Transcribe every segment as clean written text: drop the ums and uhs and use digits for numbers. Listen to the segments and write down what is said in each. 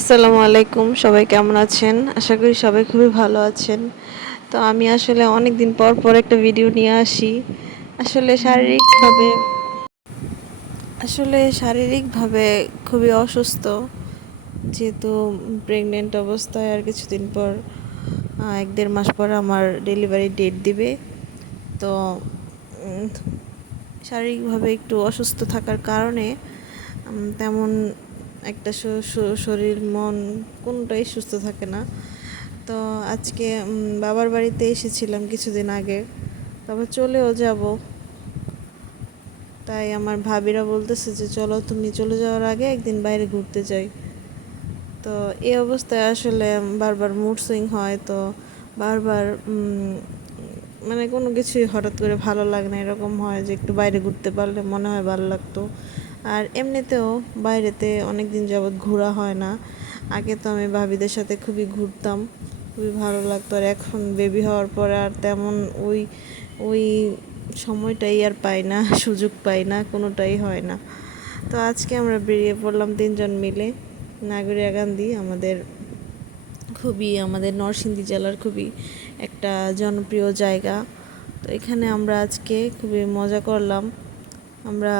আসসালামু আলাইকুম, সবাই কেমন আছেন? আশা করি সবাই খুবই ভালো আছেন। তো আমি আসলে অনেক দিন পর পর একটা ভিডিও নিয়ে আসি। আসলে শারীরিকভাবে খুবই অসুস্থ, যেহেতু প্রেগনেন্ট অবস্থায় আর কিছুদিন পর 1-1.5 মাস পর আমার ডেলিভারি ডেট দিবে। তো উম, শারীরিকভাবে একটু অসুস্থ থাকার কারণে তেমন একটা শরীর মন কোনোটাই সুস্থ থাকে না। তো আজকে বাবার বাড়িতে এসেছিলাম কিছুদিন আগে, তবে চলেও যাব। তাই আমার ভাবিরা বলতেছে যে চলো, তুমি চলে যাওয়ার আগে একদিন বাইরে ঘুরতে যাই। তো এই অবস্থায় আসলে বারবার মুড সুইং হয়, তো বারবার মানে কোনো কিছুই হঠাৎ করে ভালো লাগে না, এরকম হয় যে একটু বাইরে ঘুরতে পারলে মনে হয় ভালো লাগতো। আর এমনিতেও বাইরেতে অনেক দিন যাবৎ ঘোরা হয় না। আগে তো আমি ভাবিদের সাথে খুবই ঘুরতাম, খুবই ভালো লাগতো। আর এখন বেবি হওয়ার পরে আর তেমন ওই ওই সময়টাই আর পাই না, সুযোগ পাই না, কোনোটাই হয় না। তো আজকে আমরা বেরিয়ে পড়লাম 3জন মিলে নাগরিয়াকান্দি, আমাদের নরসিংদী জেলার খুবই একটা জনপ্রিয় জায়গা। তো এখানে আমরা আজকে খুবই মজা করলাম। আমরা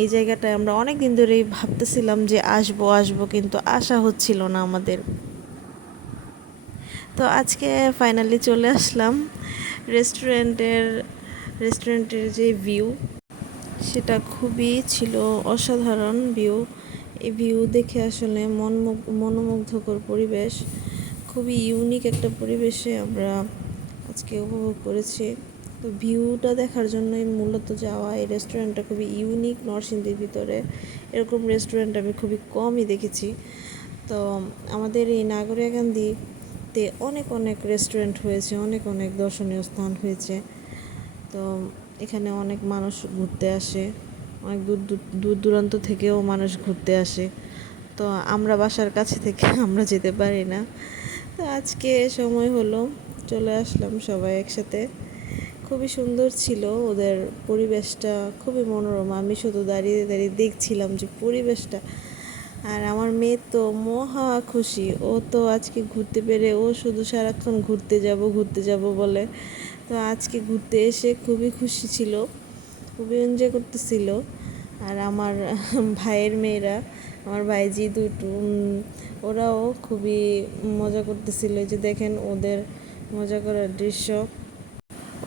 এই জায়গাটায় আমরা অনেক দিন ধরেই ভাবতেছিলাম যে আসবো আসবো, কিন্তু আসা হচ্ছিল না আমাদের। তো আজকে ফাইনালি চলে আসলাম। রেস্টুরেন্টের রেস্টুরেন্টের যে ভিউ, সেটা খুবই ছিল অসাধারণ ভিউ। এই ভিউ দেখে আসলে মনোমুগ্ধকর পরিবেশ, খুবই ইউনিক একটা পরিবেশে আমরা আজকে উপভোগ করেছি। তো ভিউটা দেখার জন্যই মূলত যাওয়া। এই রেস্টুরেন্টটা খুবই ইউনিক, নরসিংদীর ভিতরে এরকম রেস্টুরেন্ট আমি খুবই কমই দেখেছি। তো আমাদের এই নাগরিয়াকান্দিতে অনেক অনেক রেস্টুরেন্ট হয়েছে, অনেক অনেক দর্শনীয় স্থান হয়েছে। তো এখানে অনেক মানুষ ঘুরতে আসে, অনেক দূর দূর দূর দূরান্ত থেকেও মানুষ ঘুরতে আসে। তো আমরা বাসার কাছে থেকে আমরা যেতে পারি না। তো আজকে সময় হলো, চলে আসলাম সবাই একসাথে। খুবই সুন্দর ছিল ওদের পরিবেশটা, খুবই মনোরম। আমি শুধু দাঁড়িয়ে দাঁড়িয়ে দেখছিলাম যে পরিবেশটা। আর আমার মেয়ে তো মহা খুশি, ও তো আজকে ঘুরতে পেরে ও শুধু সারাক্ষণ ঘুরতে যাব বলে। তো আজকে ঘুরতে এসে খুবই খুশি ছিল, খুবই এনজয় করতেছিল। আর আমার ভাইয়ের মেয়েরা, আমার ভাইজি দুটো, ওরাও খুবই মজা করতেছিল। যে দেখেন ওদের মজা করার দৃশ্য,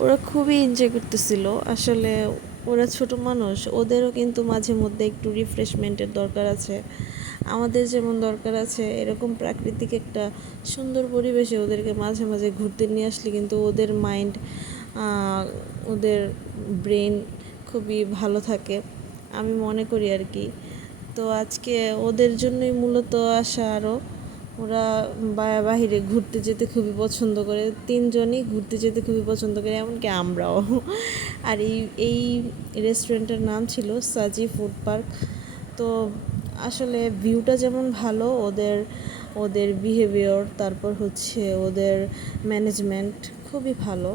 ওরা খুবই এনজয় করতেছিল। আসলে ওরা ছোট মানুষ, ওদেরও কিন্তু মাঝে মধ্যে একটু রিফ্রেশমেন্টের দরকার আছে। আমাদের যেমন দরকার আছে, এরকম প্রাকৃতিক একটা সুন্দর পরিবেশে ওদেরকে মাঝে মাঝে ঘুরতে নিয়ে আসলে কিন্তু ওদের মাইন্ড, ওদের ব্রেন খুবই ভালো থাকে, আমি মনে করি আর কি। তো আজকে ওদের জন্যই মূলত আসা আরও। ওরা বাহিরে ঘুরতে যেতে খুবই পছন্দ করে, 3জনই ঘুরতে যেতে খুবই পছন্দ করে, এমনকি আমরাও। আর এই রেস্টুরেন্টের নাম ছিল সাজি ফুড পার্ক। তো আসলে ভিউটা যেমন ভালো, ওদের ওদের বিহেভিয়ার, তারপর হচ্ছে ওদের ম্যানেজমেন্ট খুবই ভালো।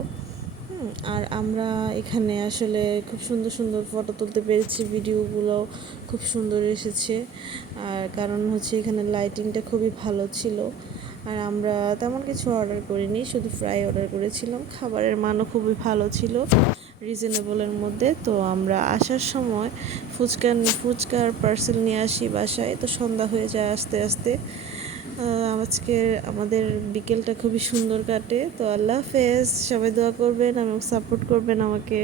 আর আমরা এখানে আসলে খুব সুন্দর সুন্দর ফটো তুলতে পেরেছি, ভিডিওগুলো খুব সুন্দর এসেছে। আর কারণ হচ্ছে এখানে লাইটিংটা খুবই ভালো ছিল। আর আমরা তেমন কিছু অর্ডার করিনি, শুধু ফ্রাই অর্ডার করেছিলাম। খাবারের মানও খুবই ভালো ছিল, রিজনেবলের মধ্যে। তো আমরা আসার সময় ফুচকার পার্সেল নিয়ে আসি বাসায়, তো সন্ধ্যা হয়ে যায় আস্তে আস্তে। আজকের আমাদের বিকেলটা খুবই সুন্দর কাটে। তো আল্লাহ হাফেজ, সবাই দোয়া করবেন এবং সাপোর্ট করবেন আমাকে।